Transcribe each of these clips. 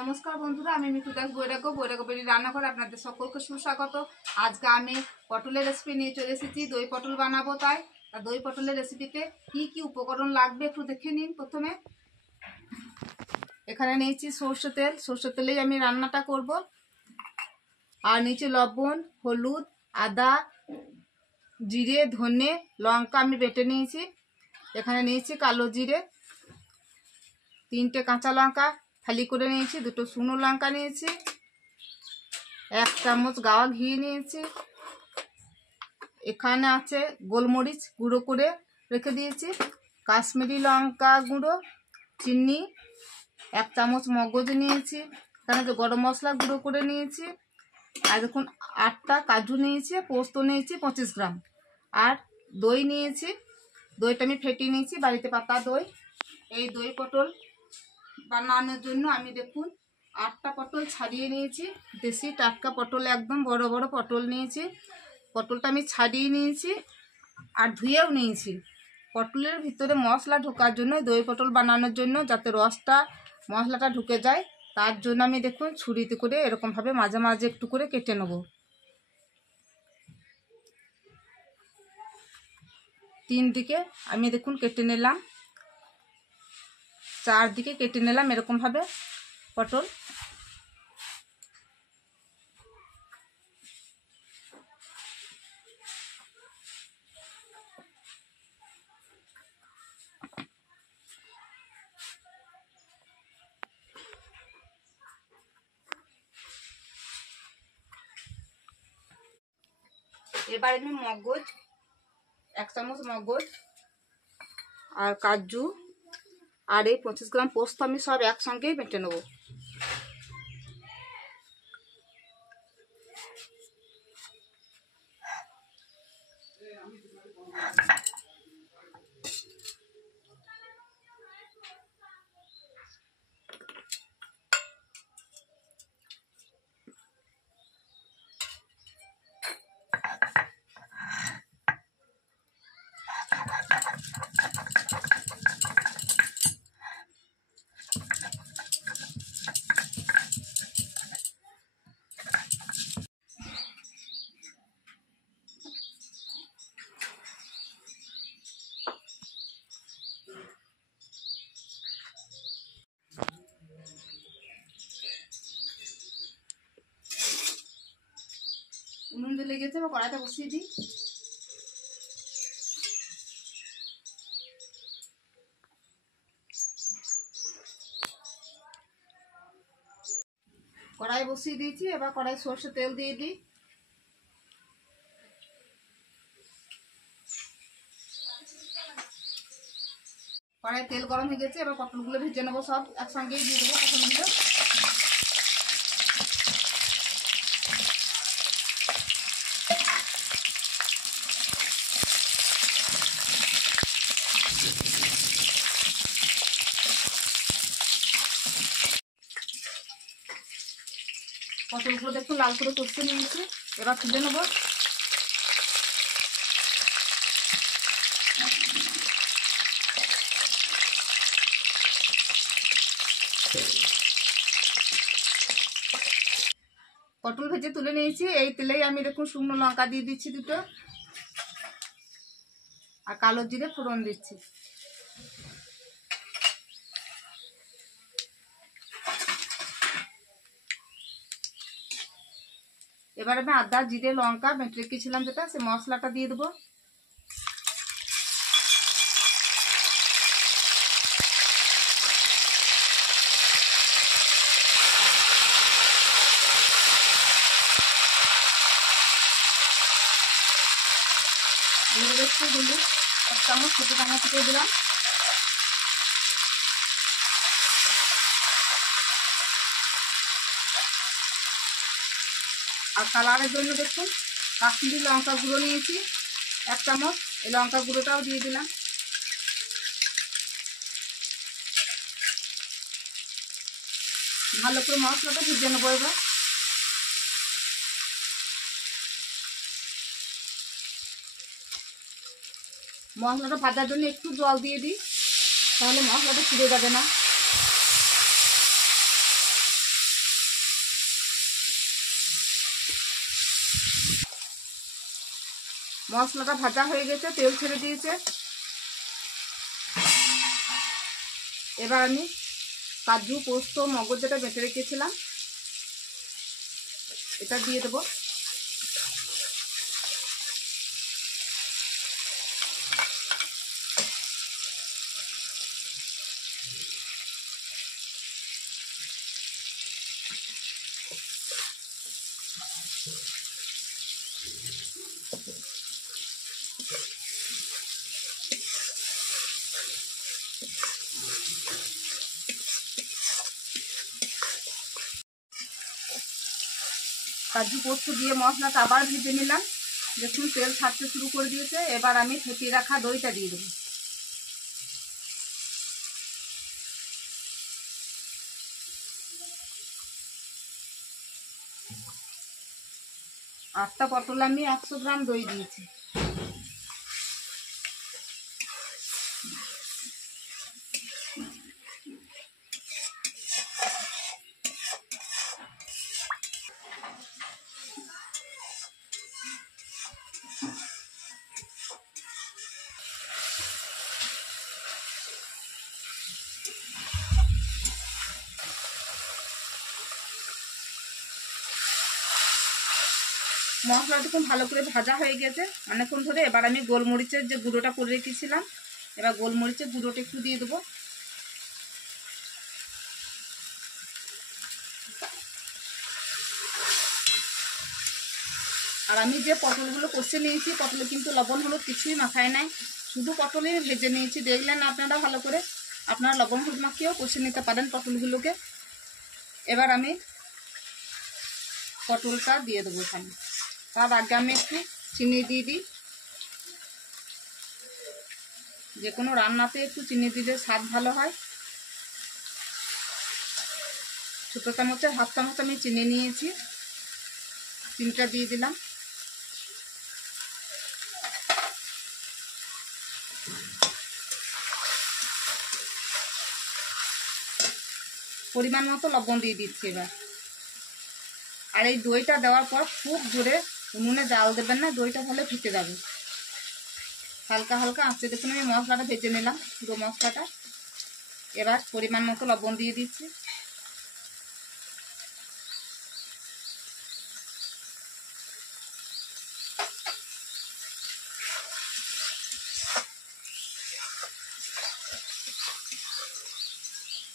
নমস্কার বন্ধুরা, আমি মিঠু দাস বৈরাগ্য রান্নাঘরে আপনাদের সকলকে সুস্বাগত। আজকে আমি পটলের রেসিপি নিয়ে চলে এসেছি। দই পটল বানাবো, তাই দই পটলের রেসিপিতে কি কি উপকরণ লাগবে একটু দেখে নিন। প্রথমে এখানে নিয়েছি সর্ষের তেলেই আমি রান্নাটা করব। আর নিচে লবণ, হলুদ, আদা, জিরে, ধনে, লঙ্কা আমি বেটে নিয়েছি। এখানে নিয়েছি কালো জিরে, 3টে কাঁচা লঙ্কা ফালি করে নিয়েছি, 2টো শুকনো লঙ্কা নিয়েছি, 1 চামচ গাওয়া ঘি নিয়েছি। এখানে আছে গোলমরিচ গুঁড়ো করে রেখে দিয়েছি, কাশ্মীরি লঙ্কা গুঁড়ো, চিনি, 1 চামচ মগজ নিয়েছি। এখানে যে গরম মশলা গুঁড়ো করে নিয়েছি। আর দেখুন 8টা কাজু নিয়েছি, পোস্ত নিয়েছি 25 গ্রাম। আর দই নিয়েছি, দইটা আমি ফেটিয়ে নিয়েছি, বাড়িতে পাতা দই। এই দই পটল বানানোর জন্য আমি দেখুন 8টা পটল ছাড়িয়ে নিয়েছি। দেশি টাটকা পটল, একদম বড় বড় পটল নিয়েছি। পটলটা আমি ছাড়িয়ে নিয়েছি আর ধুয়েও নিয়েছি। পটলের ভিতরে মশলা ঢোকার জন্য, দই পটল বানানোর জন্য, যাতে রসটা মশলাটা ঢুকে যায়, তার জন্য আমি দেখুন ছুরিতে করে এরকমভাবে মাঝে মাঝে একটু করে কেটে নেব। 3 দিকে আমি দেখুন কেটে নিলাম, 4 দিকে কেটে নিলাম এরকমভাবে পটল। এবার আমি মগজ, 1 চামচ মগজ, আর কাজু, আর এই 25 গ্রাম পোস্ত আমি সব একসঙ্গেই বেটে নেব। উনুন জ্বলে গেছে, বা কড়াইটা বসিয়ে দিই। কড়াই বসিয়ে দিয়েছি, এবার কড়াই সরষের তেল দিয়ে দিই। কড়াই তেল গরম হয়ে গেছে, এবার পটলগুলো ভেজে নেবো, সব একসঙ্গেই দিয়ে দেবো পটলগুলো। পটলগুলো দেখুন লাল করে কষতে নিয়েছি, এবার তুলে নেবো। পটল ভেজে তুলে নিয়েছি। এই তেলেই আমি দেখুন শুকনো লঙ্কা দিয়ে দিচ্ছি 2টো, আর কালো জিরে ফোড়ন দিচ্ছি। এবার আমি আদা, জিরে, লঙ্কা বেটে রেখেছিলাম যেটা, সে মশলাটা দিয়ে দেবো। দিয়ে দিচ্ছি হলুদ, 1 চামচ ছোটো চামচ দিয়ে দিলাম। আর কালারের জন্য দেখুন কাশ্মীরি লঙ্কা গুঁড়ো নিয়েছি 1 চামচ, এই লঙ্কা গুঁড়োটাও দিয়ে দিলাম। ভালো করে মশলাটা ভেজে নেবো। এবার মশলাটা ভাজার জন্য একটু জল দিয়ে দিই, তাহলে মশলাটা ছিঁড়ে যাবে না। মশলাটা ভাজা হয়ে গেছে, তেল ছেড়ে দিয়েছে। এবার আমি কাজু পোস্ত মগজ যেটা বেটে রেখেছিলাম এটা দিয়ে দেবো। কাজু পোস্ত দিয়ে মশলাটা আবার ভেজে নিলাম। দেখুন তেল ছাড়তে শুরু করে দিয়েছে। এবার আমি ফেটিয়ে রাখা দইটা দিয়ে দেবো। আটটা পটল আমি 100 গ্রাম দই দিয়েছি। মশলাটা খুব ভালো করে ভাজা হয়ে গেছে অনেকক্ষণ ধরে। এবার আমি গোলমরিচের যে গুঁড়োটা করে রেখেছিলাম, এবার গোলমরিচের গুঁড়োটা একটু দিয়ে দেবো। আর আমি যে পটলগুলো কষে নিয়েছি, পটলে কিন্তু লবণ হলুদ কিছুই মাখায় নাই, শুধু পটলই ভেজে নিয়েছি। দেখলেন আপনারা ভালো করে, আপনারা লবণ হলুদ মাখিয়েও কষে নিতে পারেন পটলগুলোকে। এবার আমি পটলটা দিয়ে দেবো এখানে। তার আগে আমি একটু চিনি দিয়ে দিই। যে কোনো রান্নাতে একটু চিনি দিলে স্বাদ ভালো হয়। ছোটো চামচের হাফ চামচ আমি চিনি নিয়েছি, চিনিটা দিয়ে দিলাম। পরিমাণ মতো লবণ দিয়ে দিচ্ছি এবার। আর এই দইটা দেওয়ার পর খুব জোরে উনুনে জাল দেবেন না, দইটা তাহলে ফেটে যাবে। হালকা হালকা আঁচে দেখুন আমি মশলাটা ভেজে নিলাম, পুরো মশলাটা। এবার পরিমাণ মতো লবণ দিয়ে দিচ্ছি।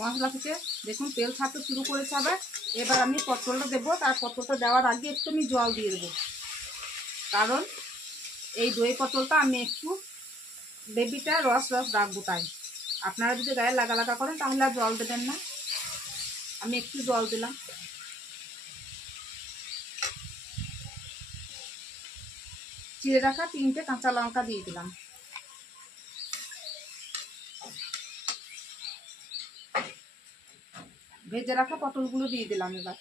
মশলা থেকে দেখুন তেল ছাড়তে শুরু করেছে আবার। এবার আমি পটলটা দেবো। তার পটলটা দেওয়ার আগে একটু আমি জল দিয়ে দেবো, কারণ এই দই পটলটা আমি একটু গ্রেভিটা রস রস রাখবো। তাই আপনারা যদি গায়ে লাগা লাগা করেন তাহলে আর জল দেবেন না। আমি একটু জল দিলাম। চিড়ে রাখা 3টে কাঁচা লঙ্কা দিয়ে দিলাম। ভেজে রাখা পটলগুলো দিয়ে দিলাম। এবার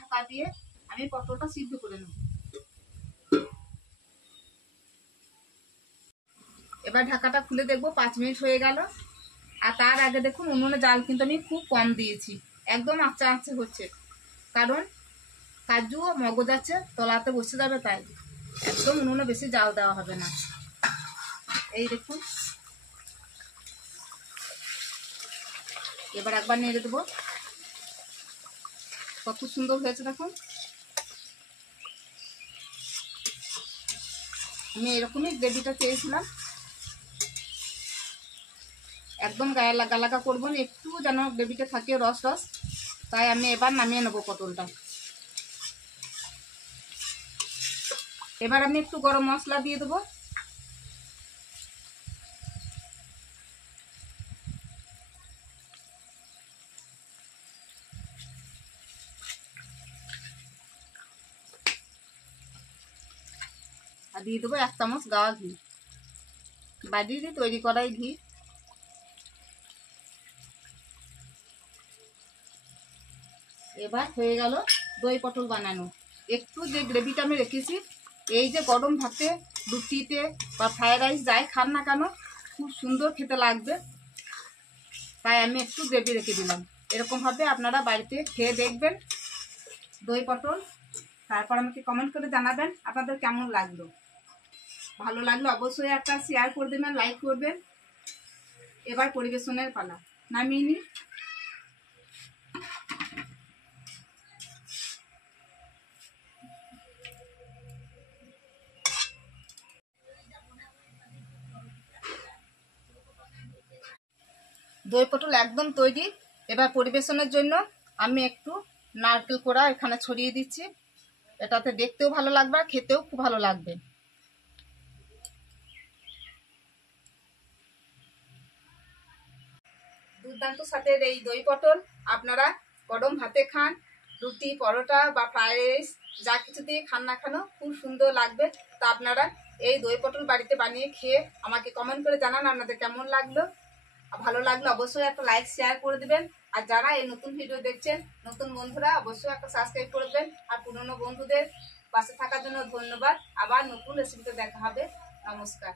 ঢাকা দিয়ে আমি পটলটা সিদ্ধ করে নেব। এবার ঢাকাটা খুলে দেখবো 5 মিনিট হয়ে গেল। আর তার আগে দেখুন উনুনে জাল কিন্তু আমি খুব কম দিয়েছি, একদম আঁচা আঁচে হচ্ছে, কারণ কাজু ও মগজ আছে তলাতে বসে যাবে, তাই একদম উনুনে বেশি জাল দেওয়া হবে না। এই দেখুন এবার একবার নেড়ে দেবো। কত সুন্দর হয়েছে দেখুন। আমি এরকমই গ্রেভিটা চেয়েছিলাম, একদম গায়ে লাগা লাগা করবো না, একটু যেন গ্রেভিটা থাকে রস রস। তাই আমি এবার নামিয়ে নেবো পটলটা। এবার আমি একটু গরম মশলা দিয়ে দেবো। আর দিয়ে দেবো 1 চামচ গাওয়া ঘি, বাড়িয়ে দিয়ে তৈরি করাই ঘি। এবার হয়ে গেল দই পটল বানানো। একটু যে গ্রেভিটা আমি রেখেছি, এই যে গরম ভাতে রুটিতে বা ফ্রাইড রাইস যাই খান না কেন খুব সুন্দর খেতে লাগবে। তাই আমি একটু গ্রেভি রেখে দিলাম। এরকমভাবে আপনারা বাড়িতে খেয়ে দেখবেন দই পটল, তারপর আমাকে কমেন্ট করে জানাবেন আপনাদের কেমন লাগলো। ভালো লাগলে অবশ্যই একটা শেয়ার করে দেবেন, লাইক করবেন। এবার পরিবেশনের পালা, নামিয়ে নিই। দই পটল একদম তৈরি। এবার পরিবেশনের জন্য আমি একটু নারকেল কোড়া এখানে ছড়িয়ে দিচ্ছি। এটাতে দেখতেও ভালো লাগবে আর খেতেও খুব ভালো লাগবে। দুর্দান্ত স্বাদের এই দই পটল আপনারা গরম ভাতে খান, রুটি, পরোটা বা ফ্রাইড রাইস যা কিছু দিয়ে খান না কেন খুব সুন্দর লাগবে। তা আপনারা এই দই পটল বাড়িতে বানিয়ে খেয়ে আমাকে কমেন্ট করে জানান আপনাদের কেমন লাগলো। ভালো লাগলে অবশ্যই একটা লাইক শেয়ার করে দেবেন। আর যারা এই নতুন ভিডিও দেখছেন, নতুন বন্ধুরা অবশ্যই একটা সাবস্ক্রাইব করবেন। আর পুরনো বন্ধুদের পাশে থাকার জন্য ধন্যবাদ। আবার নতুন রেসিপিতে দেখা হবে। নমস্কার।